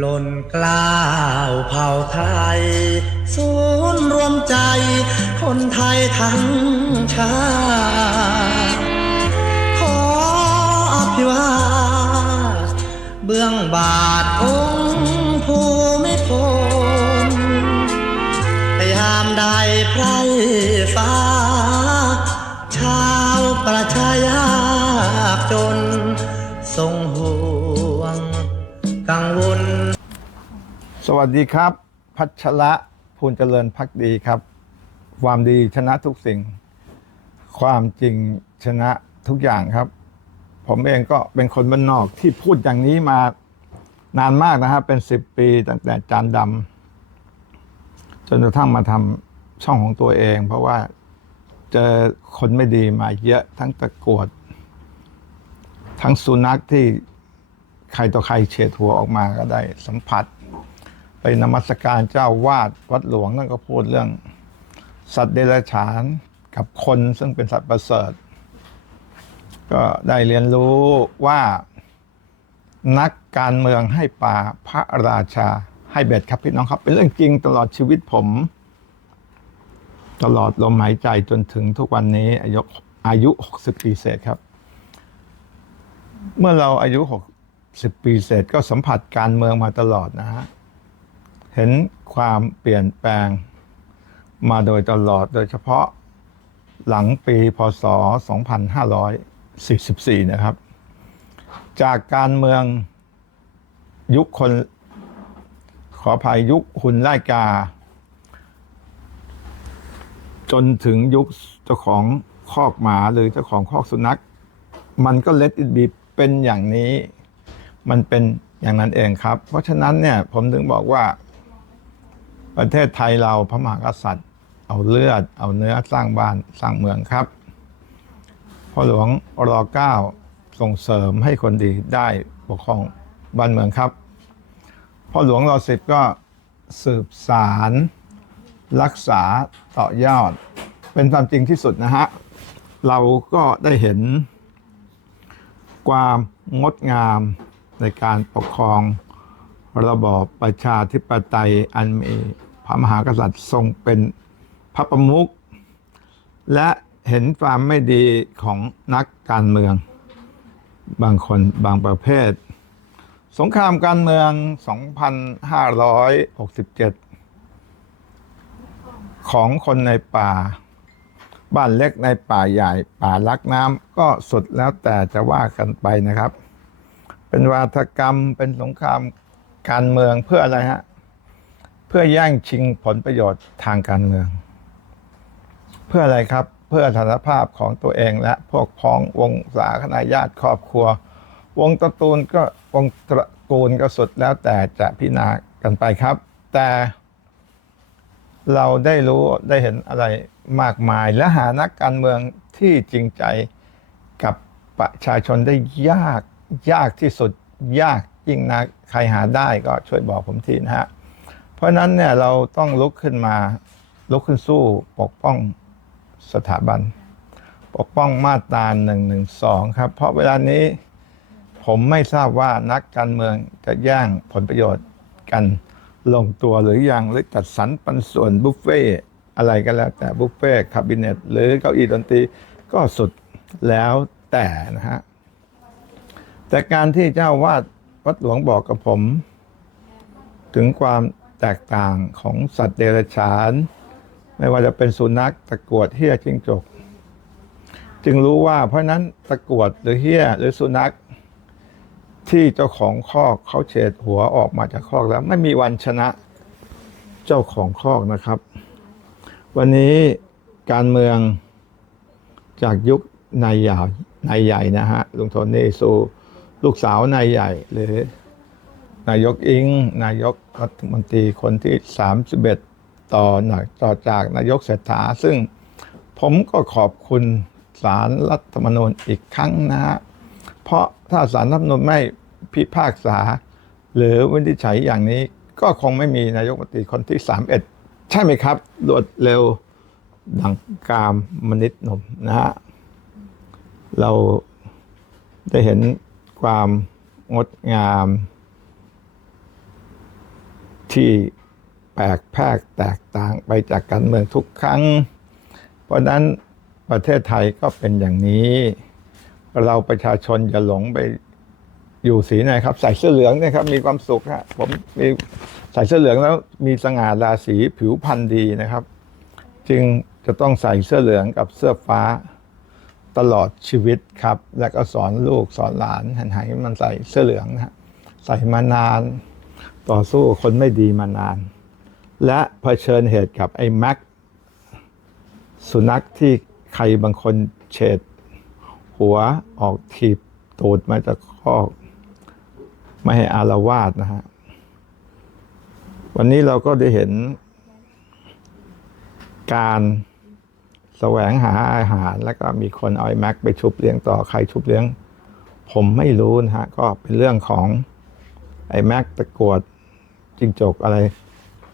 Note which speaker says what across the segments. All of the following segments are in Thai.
Speaker 1: หล่นกล้าวเผ่าไทย ศูนย์รวมใจ คนไทยทั้งชาติขออภิวาสเบื้องบาทองค์ภูมิพลยามใดไพรฟ้
Speaker 2: สวัสดีครับ พัชระภูลเจริญพักดีครับ ความดีชนะทุกสิ่ง ความจริงชนะทุกอย่างครับ ผมเองก็เป็นคนบ้านนอกที่พูดอย่างนี้มานานมากนะครับเป็นสิบปีตั้งแต่จานดำจนกระทั่งมาทำช่องของตัวเอง เพราะว่าเจอคนไม่ดีมาเยอะทั้งตะกวด ทั้งสุนัขที่ใครต่อใครเฉียดหัวออกมาก็ได้สัมผัส นมัสการเจ้าวาดวัดหลวงนั่นก็พูดเรื่อง สัตว์เดรัจฉานกับคนซึ่งเป็นสัตว์ประเสริฐ ก็ได้เรียนรู้ว่านักการเมืองให้ป่าพระราชาให้เบ็ดครับพี่น้องครับ เป็นเรื่องจริงตลอดชีวิตผม ตลอดลมหายใจจนถึงทุกวันนี้อายุอายุ 60 ปีเศษครับ เมื่อเราอายุ 60 ปีเศษก็สัมผัสการเมืองมาตลอดนะฮะ เห็นความเปลี่ยนแปลงมาโดยตลอดโดยเฉพาะหลังปีพศ 2544 นะครับ จากการเมืองยุคคน ขออภัยยุคหุ่นไล่กา จนถึงยุคเจ้าของคอกหมาหรือเจ้าของคอกสุนัข มันก็เล t อิ t บีเป็นอย่างนี้ มันเป็นอย่างนั้นเองครับ เพราะฉะนั้นเนี่ยผมถึงบอกว่า ประเทศไทยเราพระมหากษัตริย์ เอาเลือด เอาเนื้อสร้างบ้านสร้างเมืองครับพ่อหลวงรอเก้าส่งเสริมให้คนดีได้ปกครองบ้านเมืองครับพ่อหลวงรอสิบก็สืบสารรักษาต่อยอด เป็นความจริงที่สุดนะฮะ เราก็ได้เห็น ความงดงามในการปกครองระบอบประชาธิปไตยอันมี พระมหากษัตริย์ทรงเป็นพระประมุขและเห็นความไม่ดีของนักการเมือง บางคนบางประเภท สงครามการเมือง 2567 ของคนในป่า บ้านเล็กในป่าใหญ่ ป่าลักน้ำก็สุดแล้วแต่จะว่ากันไปนะครับ เป็นวาทกรรมเป็นสงครามการเมืองเพื่ออะไรฮะ เพื่อแย่งชิงผลประโยชน์ทางการเมือง เพื่ออะไรครับเพื่อสถานภาพของตัวเองและพวกพ้องวงศาคณะญาติครอบครัว วงตระกูลก็วงตระกูลก็สุดแล้วแต่จะพิจารณากันไปครับ แต่เราได้รู้ได้เห็นอะไรมากมาย และหานักการเมืองที่จริงใจกับประชาชนได้ยากยากที่สุดยากยิ่งนักใครหาได้ก็ช่วยบอกผมทีนะฮะ เพราะนั้นเนี่ยเราต้องลุกขึ้นมาลุกขึ้นสู้ปกป้องสถาบัน ปกป้องมาตรา1นึครับ เพราะเวลานี้ผมไม่ทราบว่านักการเมืองจะแย่งผลประโยชน์กันลงตัวหรือยังหรือจัดสรรปันส่วนบุฟเฟ่ต์อะไรก็แล้ว แต่บุฟเฟ่ต์คาบิเนตหรือเก้าอี้ดนตรีก็สุดแล้วแต่นะฮะแต่การที่เจ้าวาดวัดหลวงบอกกับผม ถึงความ แตกต่างของสัตว์เดรัจฉาน ไม่ว่าจะเป็นสุนัขตะกวดเฮี้ยจิ้งจก จึงรู้ว่าเพราะนั้นตะกวดหรือเฮี้ยหรือสุนัข ที่เจ้าของคอกเขาเฉดหัวออกมาจากคอกแล้ว ไม่มีวันชนะเจ้าของคอกนะครับ วันนี้การเมืองจากยุคนายใหญ่นายใหญ่นะฮะลุงโทนี่สู่ลูกสาวนายใหญ่หรือ นายกอิง นายกรัฐมนตรีคนที่ 31 ต่อหน่อยต่อจากนายกเศรษฐา ซึ่งผมก็ขอบคุณสารรัฐธรรมนูญอีกครั้งนะฮะ เพราะถ้าสารรัฐธรรมนูญไม่พิพากษา หรือวินิจฉัยอย่างนี้ก็คงไม่มีนายกรัฐมนตรีคนที่ 31 ใช่ไหมครับรวดเร็วดังกามมนิดนมนะฮะ เราได้เห็นความงดงาม ที่แปลกแพกแตกต่างไปจากการเมืองทุกครั้ง เพราะนั้นประเทศไทยก็เป็นอย่างนี้ เราประชาชนอย่าหลงไปอยู่สีไหนครับ ใส่เสื้อเหลืองเนะครับ มีความสุขฮะผมมีใส่เสื้อเหลืองแล้วมีสง่าราศีผิวพรรณดีนะครับ จึงจะต้องใส่เสื้อเหลืองกับเสื้อฟ้าตลอดชีวิตครับ และก็สอนลูกสอนหลานให้มันใส่เสื้อเหลืองนะฮะใส่มานาน ต่อสู้คนไม่ดีมานาน และเผชิญเหตุกับไอ้แม็กสุนัขที่ใครบางคนเฉดหัวออกถีบตูดมาจากคอก ไม่ให้อารวาสนะฮะ วันนี้เราก็ได้เห็น การแสวงหาอาหาร แล้วก็มีคนเอาไอ้แม็กไปชุบเลี้ยงต่อใครชุบเลี้ยง ผมไม่รู้นะฮะ ก็เป็นเรื่องของไอ้แม็กตะกวด จิงจกอะไร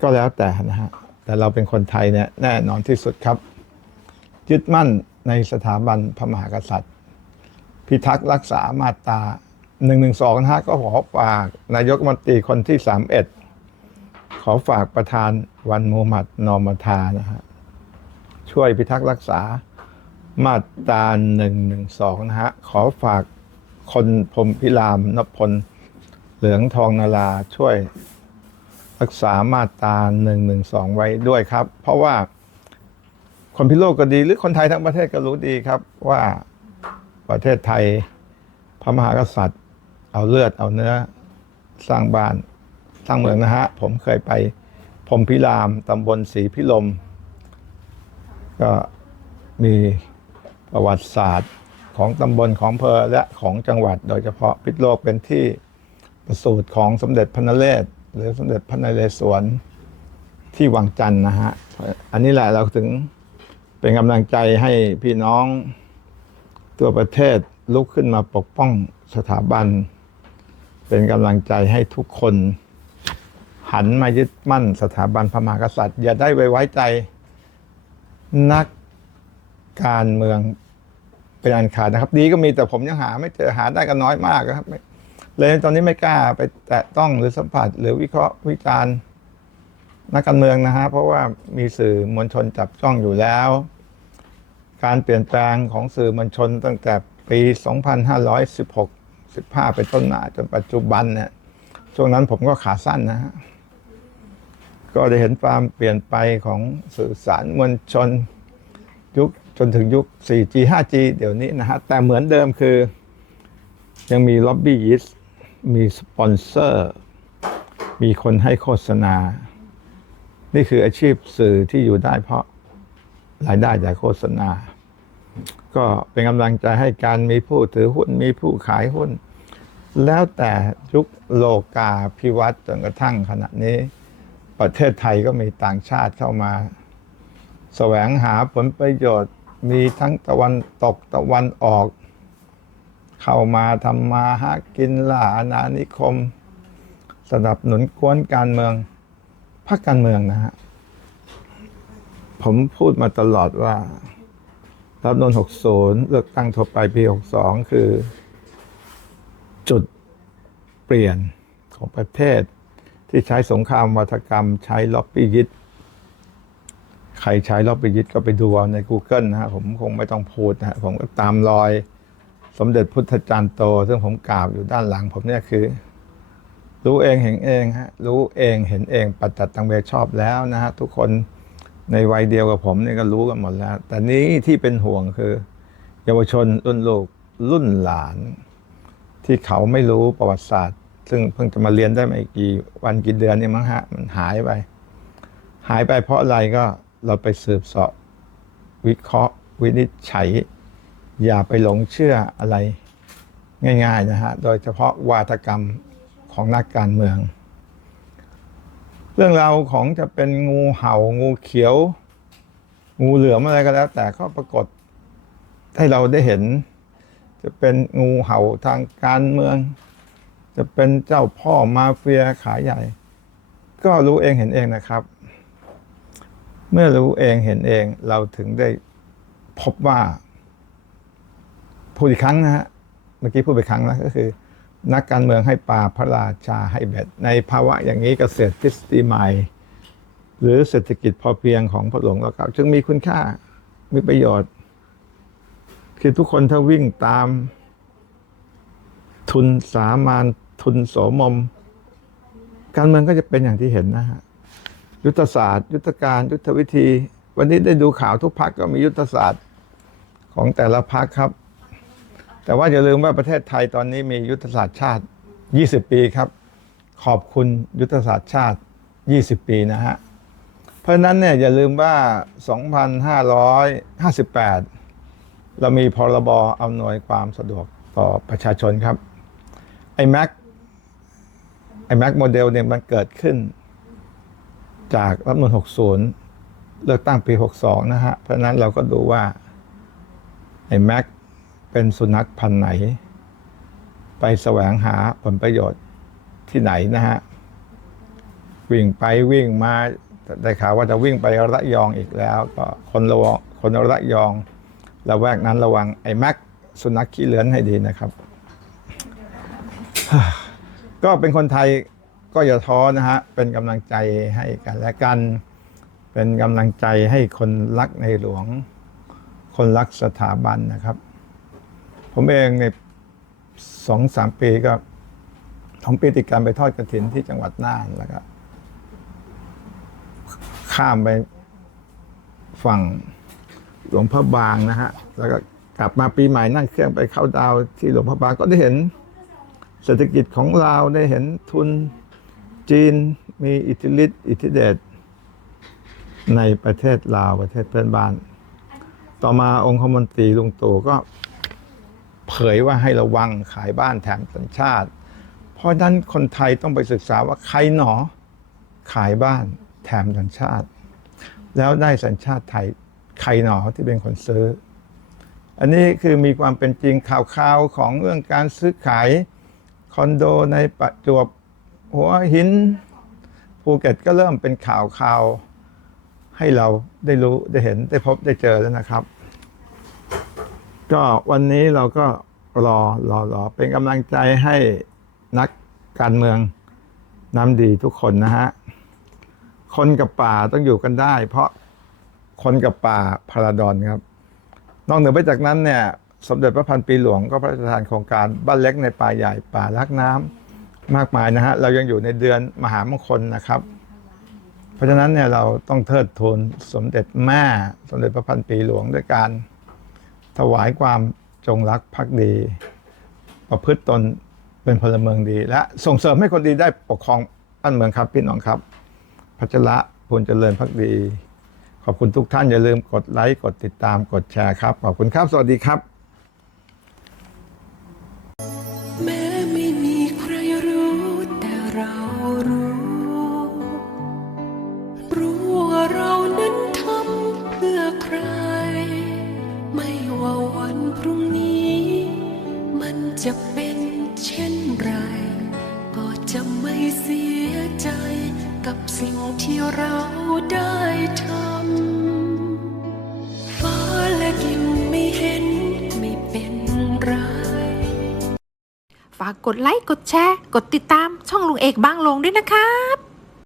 Speaker 2: ก็แล้วแต่นะฮะแต่เราเป็นคนไทยเนี่ยแน่นอนที่สุดครับ ยึดมั่นในสถาบันพระมหากษัตริย์ พิทักษ์รักษามาตรา1นึนะฮะก็ขอฝากนายกมนตรีคนที่ 31 ขอฝากประธานวันมูฮัมหมัดนอมทานะฮะช่วยพิทักษ์รักษามาตรา112นะฮะขอฝากคนพรมพิรามนพพลเหลืองทองนาราช่วย รักษามาตรา112 ไว้ด้วยครับ เพราะว่าคนพิโลกก็ดี หรือคนไทยทั้งประเทศก็รู้ดีครับว่าประเทศไทยพระมหากษัตริย์ เอาเลือดเอาเนื้อสร้างบ้านสร้างเมืองนะฮะ ผมเคยไปพรมพิรามตำบลศรีพิลม ก็มีประวัติศาสตร์ของตำบลของอำเภอและของจังหวัด โดยเฉพาะพิษโลกเป็นที่ประสูติของสมเด็จพระนเรศ หรือสมเด็จพระนเรศวรที่วังจันทร์นะฮะ อันนี้แหละเราถึงเป็นกำลังใจให้พี่น้องตัวประเทศลุกขึ้นมาปกป้องสถาบัน เป็นกำลังใจให้ทุกคน หันมายึดมั่นสถาบันพระมหากษัตริย์ อย่าได้ไว้ไว้ใจนักการเมืองเป็นอันขาดนะครับ ดีก็มีแต่ผมยังหาไม่เจอหาได้กันน้อยมากครับไเลยตอนนี้ไม่กล้าไปแตะต้องหรือสัมผัส หรือวิเคราะห์วิจารณ์นักการเมืองนะฮะเพราะว่ามีสื่อมวลชนจับจ้องอยู่แล้ว การเปลี่ยนแปลงของสื่อมวลชนตั้งแต่ปี 2516 15เป็นต้นมาจนปัจจุบันเนี่ยช่วงนั้นผมก็ขาสั้นนะฮะก็ได้เห็นความเปลี่ยนไปของสื่อสารมวลชนยุคจนถึงยุค 4G 5G เดี๋ยวนี้นะฮะแต่เหมือนเดิมคือยังมีล็อบบี้ยิส มีสปอนเซอร์ มีคนให้โฆษณา นี่คืออาชีพสื่อที่อยู่ได้เพราะรายได้จากโฆษณา ก็เป็นกำลังใจให้การมีผู้ถือหุ้นมีผู้ขายหุ้น แล้วแต่ยุคโลกาพิวัตจนกระทั่งขณะนี้ ประเทศไทยก็มีต่างชาติเข้ามาแสวงหาผลประโยชน์มีทั้งตะวันตกตะวันออก เข้ามาทำมาหากินล่าอาณานิคม สนับสนุนกวนการเมืองพรรคการเมืองนะฮะ ผมพูดมาตลอดว่ารับนน60เลือกตั้งทั่วไปปี62คือ จุดเปลี่ยนของประเทศ ที่ใช้สงครามวัฒกรรม ใช้ล็อบบี้ยิดใครใช้ล็อบบี้ยิดก็ไปดูเอาใน Google นะฮะ ผมคงไม่ต้องพูดนะฮะ ผมก็ตามรอย สมเด็จพุทธจารย์โต ซึ่งผมกล่าวอยู่ด้านหลัง ผมเนี่ยคือ รู้เองเห็นเองฮะรู้เองเห็นเองปัจจัดตังเวชอบแล้วนะฮะทุกคนในวัยเดียวกับผมนี่ก็รู้กันหมดแล้ว แต่นี้ที่เป็นห่วงคือ เยาวชนรุ่นลูกรุ่นหลาน ที่เขาไม่รู้ประวัติศาสตร์ ซึ่งเพิ่งจะมาเรียนได้ไม่กี่วันกี่เดือนนี่มั้งฮะมันหายไป หายไปเพราะอะไรก็เราไปสืบเสาะวิเคราะห์วินิจฉัย อย่าไปหลงเชื่ออะไรง่ายๆนะฮะ โดยเฉพาะวาทกรรมของนักการเมือง เรื่องราวของจะเป็นงูเห่างูเขียว งูเหลือมอะไรก็แล้ว แต่ก็ปรากฏให้เราได้เห็น จะเป็นงูเห่าทางการเมือง จะเป็นเจ้าพ่อมาเฟียขายใหญ่ ก็รู้เองเห็นเองนะครับ เมื่อรู้เองเห็นเองเราถึงได้พบว่า พูดอีกครั้งนะฮะเมื่อกี้พูดไปครั้งแล้วก็คือ นักการเมืองให้ปลาพระราชาให้เบ็ดในภาวะอย่างนี้เกษตรทฤษฎีใหม่ หรือเศรษฐกิจพอเพียงของพระหลวงเรัชกาจึงมีคุณค่ามีประโยชน์ คือทุกคนถ้าวิ่งตาม ทุนสามานทุนโสมม การเมืองก็จะเป็นอย่างที่เห็นนะฮะยุทธศาสตร์ ยุทธการยุทธวิธี วันนี้ได้ดูข่าวทุกพักก็มียุทธศาสตร์ของแต่ละพักครับ แต่ว่าอย่าลืมว่าประเทศไทยตอนนี้มียุทธศาสตร์ชาติ 20 ปีครับ ขอบคุณยุทธศาสตร์ชาติ 20 ปีนะฮะ เพราะฉะนั้นเนี่ยอย่าลืมว่า 2558 เรามีพรบอำนวยความสะดวกต่อประชาชนครับไอ้แม็กไอ้แม็กโมเดลเนี่ยมันเกิดขึ้น จากรัฐมนูล60 เลือกตั้งปี 62 นะฮะ เพราะฉะนั้นเราก็ดูว่าไอ้แม็ก เป็นสุนัขพันธุ์ไหน ไปแสวงหาผลประโยชน์ที่ไหนนะฮะ วิ่งไปวิ่งมาได้ข่าวว่าจะวิ่งไประยองอีกแล้ว ก็คนระวงคนระยองละแวกนั้นระวังไอ้แม็กสุนัขขี้เลือนให้ดีนะครับ ก็เป็นคนไทยก็อย่าท้อนะฮะ เป็นกำลังใจให้กันและกัน เป็นกำลังใจให้คนรักในหลวง คนรักสถาบันนะครับ ผมเองในสองสามปีก็สองปีติดการไปทอดกระถินที่จังหวัดน่านแล้วก็ข้ามไปฝั่งหลวงพระบางนะฮะ แล้วก็กลับมาปีใหม่นั่งเครื่องไปเข้าดาวที่หลวงพระบางก็ได้เห็นเศรษฐกิจของเราได้เห็นทุนจีนมีอิทธิฤทธิ์อิทธิเดชในประเทศลาวประเทศเพื่อนบ้าน ต่อมาองคมนตรีลุงตู่ก็ เผยว่าให้ระวังขายบ้านแถมสัญชาติ เพราะนั้นคนไทยต้องไปศึกษาว่าใครหนอ ขายบ้านแถมสัญชาติ แล้วได้สัญชาติไทยใครหนอที่เป็นคนซื้อ อันนี้คือมีความเป็นจริงข่าวๆของเรื่องการซื้อขายคอนโดในประจวบหัวหินภูเก็ตก็เริ่มเป็นข่าวข่าวให้เราได้รู้ได้เห็นได้พบได้เจอแล้วนะครับ ก็วันนี้เราก็รอรอรอเป็นกำลังใจให้นักการเมืองน้ำดีทุกคนนะฮะ คนกับป่าต้องอยู่กันได้ เพราะคนกับป่าพาราดอนครับ นอกเหนือไปจากนั้นเนี่ยสมเด็จพระพันปีหลวงก็พระราชทานโครงการบ้านเล็กในป่าใหญ่ป่ารักน้ำมากมายนะฮะ เรายังอยู่ในเดือนมหามงคลนะครับ เพราะฉะนั้นเนี่ยเราต้องเทิดทูนสมเด็จแม่สมเด็จพระพันปีหลวงด้วยการ ถวายความจงรักภักดี ประพฤติตนเป็นพลเมืองดี และส่งเสริมให้คนดีได้ปกครองบ้านเมืองครับพี่น้องครับพัชระพูนเจริญพักดี ขอบคุณทุกท่านอย่าลืมกดไลค์กดติดตามกดแชร์ครับ ขอบคุณครับ สวัสดีครับ
Speaker 3: กดไลค์ กดแชร์ กดติดตามช่องลุงเอกบางลงด้วยนะครับ